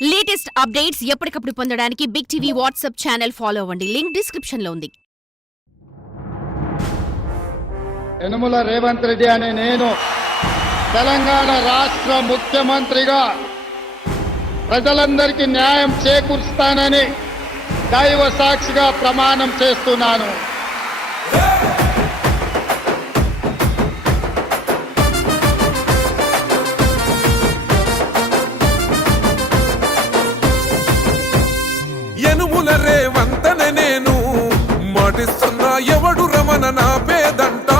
Latest updates ఎప్పటికప్పుడు పొందడానికి big TV WhatsApp channel follow అవ్వండి. లింక్ డిస్క్రిప్షన్ లో ఉంది. యనమల రేవంత్ రెడ్డి అనే నేను తెలంగాణ రాష్ట్ర ముఖ్యమంత్రిగా ప్రజలందరికీ న్యాయం చేకూరుస్తానని దైవ సాక్షిగా ప్రమాణం చేస్తున్నాను. యనమల రేవంత్ అనే నేను మాటిస్తున్నా ఎవడు రమణ నా పేదంట.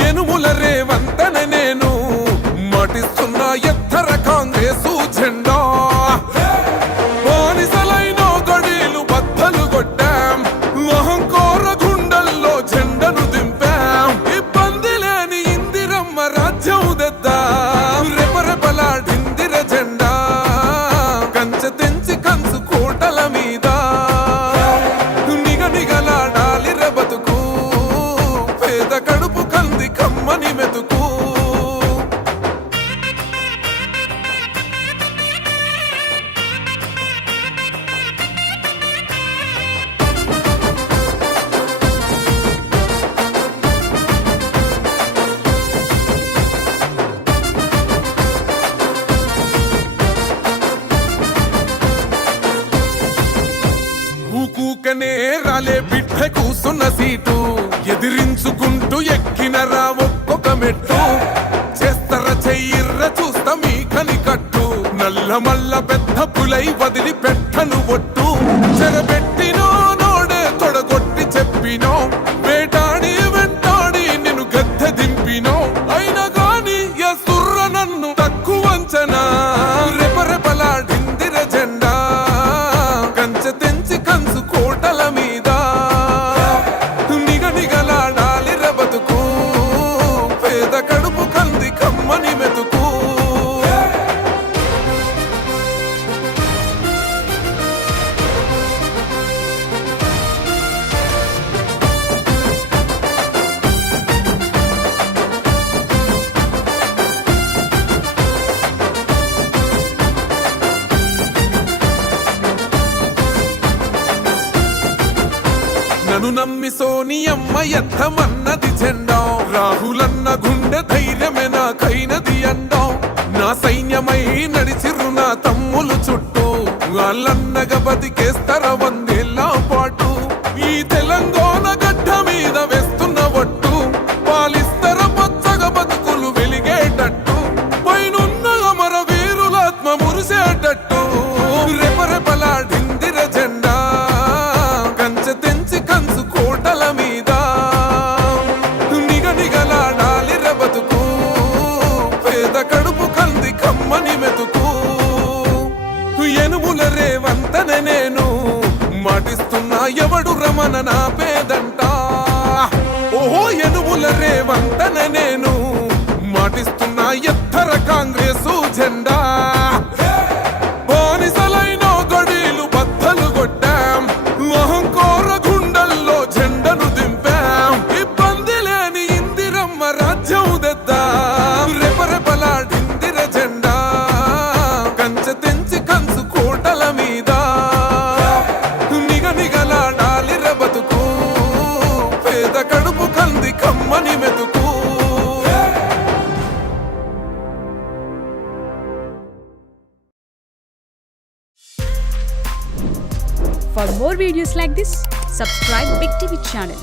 యనమల రేవంత్ అనే నేను మాటిస్తున్నా ఎత్తర కాంగ్రెసు జెండా. బానిసలైన గడీలు బద్దలు కొట్టాం, అహంకార గుండెల్లో జెండను దింపాం. ఇబ్బంది లేని ఇందిరమ్మ రాజ్యం తెద్దాం. రెపరెపలాడిందిర జెండా కంచె తెంచి కంచు కోటల మీద నిగనిగలాడాలి బతుకు. పేద కడుపు కంది కమ్మని మెతుకు. ఊకూకనే రాలే బిడ్డ కూసున్న సీటు ఎదిరించుకుంటూ ఎక్కినరా ఒక్కొక్క మెట్టు. చేస్తర చెయ్యిర్ర చూస్తా మీ కని కట్టు. నల్ల మల్ల పెద్ద పులై వదిలి పెట్టను ఒట్టు. చెరబెట్టినో నోడే తొడగొట్టి చెప్పినో, వేటాడి వెంటాడి నిన్ను గద్దె దింపినో. అయినా గాని ఎసుర్ర నన్ను తక్కువంచనా. రెపరెపలాడిందిర జెండా కంచె తెంచి కంచు కోటల మీద నిగనిగలాడాలి బతుకు. పేద కడుపు కంది కమ్మని మెతుకు. నన్ను నమ్మి సోనియమ్మ ఎత్తమన్నది జెండా. రాహులన్న గుండె ధైర్యమే నాకైనది అండా. నా సైన్యమై నడిచిర్రు నా తమ్ములు చుట్టూ. వాళ్ళన్నగా బతికేస్తర వందేళ్ల పాటు. ఈ తెలంగాణ గడ్డ మీద వేస్తున్న ఒట్టు. పాలిస్తర పచ్చగా బతుకులు వెలిగేటట్టు. పైనున్న అమర వీరులాత్మ మురిసేటట్టు. రెపరెపలాడిందిర జెండా కంచె తెంచి కంచు కోటల మీద నిగనిగలాడాలి బతుకు. పేద కడుపు కంది కమ్మని మెతుకు. యనమల రేవంత్ అనే నేను మాటిస్తున్నా ఎవడు రమణ నా పేదంట. ఓహో యనమల రేవంత్ అనే నేను మాటిస్తున్నా ఎత్తర కాంగ్రెసు జెండా. బానిసలైన గడీలు బద్దలు కొట్టాం, అహంకార గుండెల్లో జెండను దింపాం. ఇబ్బంది లేని ఇందిరమ్మ రాజ్యం తెద్దాం. రెపరెపలాడిందిర జెండా కంచె తెంచి కంచు కోటల మీద నిగనిగలాడాలి బతుకు. పేద కడుపు కంది కమ్మని మెతుకు. For more videos like this, subscribe Big TV channel.